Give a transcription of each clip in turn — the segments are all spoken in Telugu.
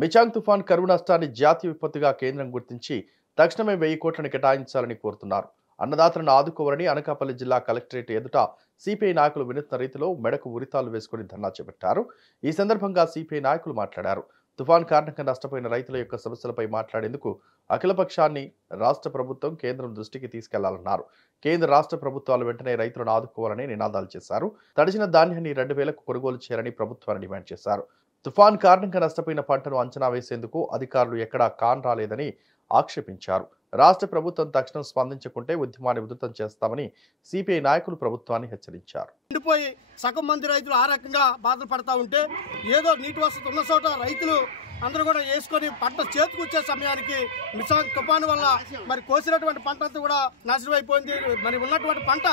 మిచాంగ్ తుఫాన్ కరువు నష్టాన్ని జాతీయ విపత్తుగా కేంద్రం గుర్తించి తక్షణమే 1000 కోట్లను కేటాయించాలని కోరుతున్నారు. అన్నదాతలను ఆదుకోవాలని అనకాపల్లి జిల్లా కలెక్టరేట్ ఎదుట సిపిఐ నాయకులు వినూత్న రీతిలో మెడకు ఉరితాలు వేసుకుని ధర్నా చేపట్టారు. ఈ సందర్భంగా సిపిఐ నాయకులు మాట్లాడారు. తుఫాన్ కారణంగా నష్టపోయిన రైతుల యొక్క సమస్యలపై మాట్లాడేందుకు అఖిలపక్షాన్ని రాష్ట్ర ప్రభుత్వం కేంద్రం దృష్టికి తీసుకెళ్లాలన్నారు. కేంద్ర రాష్ట్ర ప్రభుత్వాలు వెంటనే రైతులను ఆదుకోవాలని నినాదాలు చేశారు. తడిచిన ధాన్యాన్ని 2000కు కొనుగోలు చేయాలని ప్రభుత్వాన్ని డిమాండ్ చేశారు. తుఫాన్ కారణంగా నష్టపోయిన పంటను అంచనా వేసేందుకు అధికారులు ఎక్కడా కాన్ రాలేదని ఆక్షేపించారు. రాష్ట్ర ప్రభుత్వం తక్షణం స్పందించకుంటే ఉద్యమాన్ని ఉధృతం చేస్తామని సిపిఐ నాయకులు ప్రభుత్వాన్ని హెచ్చరించారు. ఎండిపోయి సగం మంది రైతులు ఆ రకంగా బాధలు పడతా ఉంటే ఏదో నీటి వసతి ఉన్న చోట రైతులు అందరూ కూడా వేసుకొని పంట చేతికొచ్చే సమయానికి మిచాంగ్ తుఫాను వల్ల మరి కోసినటువంటి పంట అంతా కూడా నాశనం అయిపోయింది. మరి ఉన్నటువంటి పంట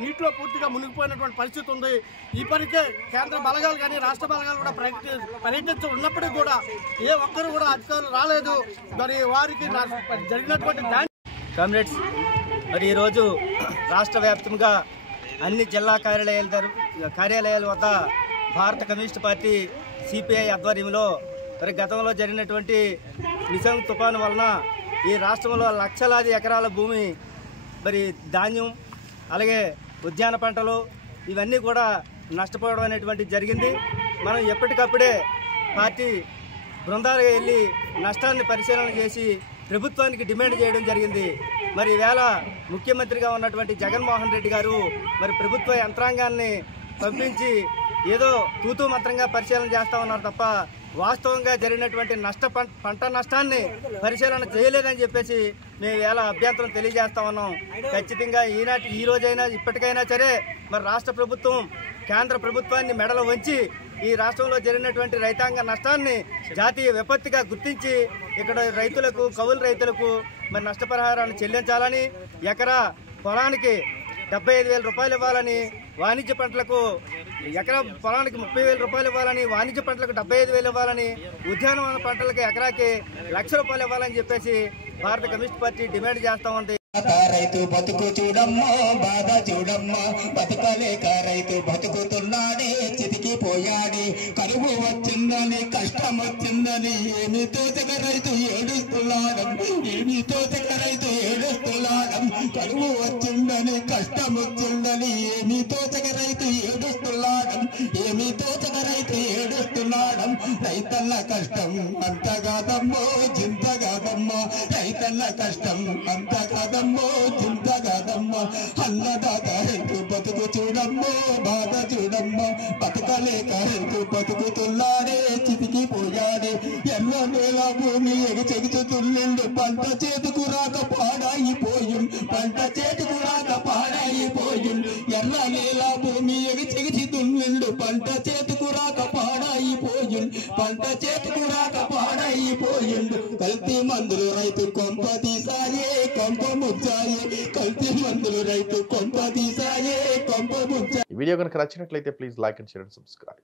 నీటిలో పూర్తిగా మునిగిపోయినటువంటి పరిస్థితి ఉంది. ఇప్పటికే కేంద్ర బలగాలు కానీ రాష్ట్ర బలగాలు కూడా పర్యటించి ఉన్నప్పటికీ కూడా ఏ ఒక్కరు కూడా అధికారులు రాలేదు. మరి వారికి జరిగినటువంటి కామ్రేడ్స్, మరి ఈరోజు రాష్ట్ర వ్యాప్తంగా అన్ని జిల్లా కార్యాలయాల వద్ద భారత కమ్యూనిస్ట్ పార్టీ సిపిఐ ఆధ్వర్యంలో మరి గతంలో జరిగినటువంటి మిచాంగ్ తుఫాను వలన ఈ రాష్ట్రంలో లక్షలాది ఎకరాల భూమి మరి ధాన్యం అలాగే ఉద్యాన పంటలు ఇవన్నీ కూడా నష్టపోవడం అనేటువంటిది జరిగింది. మనం ఎప్పటికప్పుడే పార్టీ బృందాలుగా వెళ్ళి నష్టాన్ని పరిశీలన చేసి ప్రభుత్వానికి డిమాండ్ చేయడం జరిగింది. మరి ఈవేళ ముఖ్యమంత్రిగా ఉన్నటువంటి జగన్మోహన్ రెడ్డి గారు మరి ప్రభుత్వ యంత్రాంగాన్ని పంపించి ఏదో తూతూ మంత్రంగా పరిశీలన చేస్తూ ఉన్నారు తప్ప వాస్తవంగా జరిగినటువంటి పంట నష్టాన్ని పరిశీలన చేయలేదని చెప్పేసి మేము ఇలా అభ్యంతరం తెలియజేస్తా ఉన్నాం. ఖచ్చితంగా ఈ రోజైనా ఇప్పటికైనా సరే మరి రాష్ట్ర ప్రభుత్వం కేంద్ర ప్రభుత్వాన్ని మెడలు వంచి ఈ రాష్ట్రంలో జరిగినటువంటి రైతాంగ నష్టాన్ని జాతీయ విపత్తుగా గుర్తించి ఇక్కడ రైతులకు కౌలు రైతులకు మరి నష్టపరిహారాన్ని చెల్లించాలని, ఎకరా పొలానికి 75,000 రూపాయలు ఇవ్వాలని, వాణిజ్య పంటలకు ఎకరా పొలానికి 30,000 రూపాయలు ఇవ్వాలని, వాణిజ్య పంటలకు 75,000 ఇవ్వాలని, ఉద్యానవన పంటలకు ఎకరాకి 1,00,000 రూపాయలు ఇవ్వాలని చెప్పేసి భారత కమ్యూనిస్ట్ పార్టీ డిమాండ్ చేస్తూ ఉంది. రైతు బతుకు చూడమ్మో, బాధ చూడమ్మో, బతకలేక రైతు బతుకుతున్నాడే, చితికిపోయాడే. కరువు వచ్చిందని కష్టం వచ్చిందని ఏమి తోచక రైతు ఏడుస్తున్నాడు, ఏమి తోచక రైతు ఏడుస్తున్నాడు. కరువు వచ్చిందని కష్టం వచ్చిందని ఏమి తోచక రైతు ఏడుస్తున్నాడు, ఏమి తోచక రైతు ఏడుస్తున్నాడు. రైతన్న కష్టం అంత కాదమ్మో, చింత కాదమ్మా, రైతన్న కష్టం అంత కాదమ్మో, చింత కాదమ్మా. అన్నదాత రైతు బతుకు చూడమ్మో, బాధ చూడమ్మో, బతకలేక రైతు బతుకుతున్నాడే, చితికిపోయాడే. ఎల్ల నేల భూమి ఎగుచెగుచుతున్నిండు, పంట చేతుకు రాక పాడాయిపోయి, పంట చేతుకు రాక పాడాయిపోయి. ఎల్ల నేల భూమి ఎగుచెగుచుతున్నిండు, పంట చేతుకు రాక పాడాయిపోయి, పంట చేతుకు రాక పాడాయిపోయిండు. కల్తీ మందులు రైతు కొంప తీసాయే, కొంప ముచ్చాయే, కల్తీ మందులు రైతు కొంప తీసాయే, కొంప ముచ్చాయే. ఈ వీడియో కనుక నచ్చినట్లయితే please like and share and subscribe.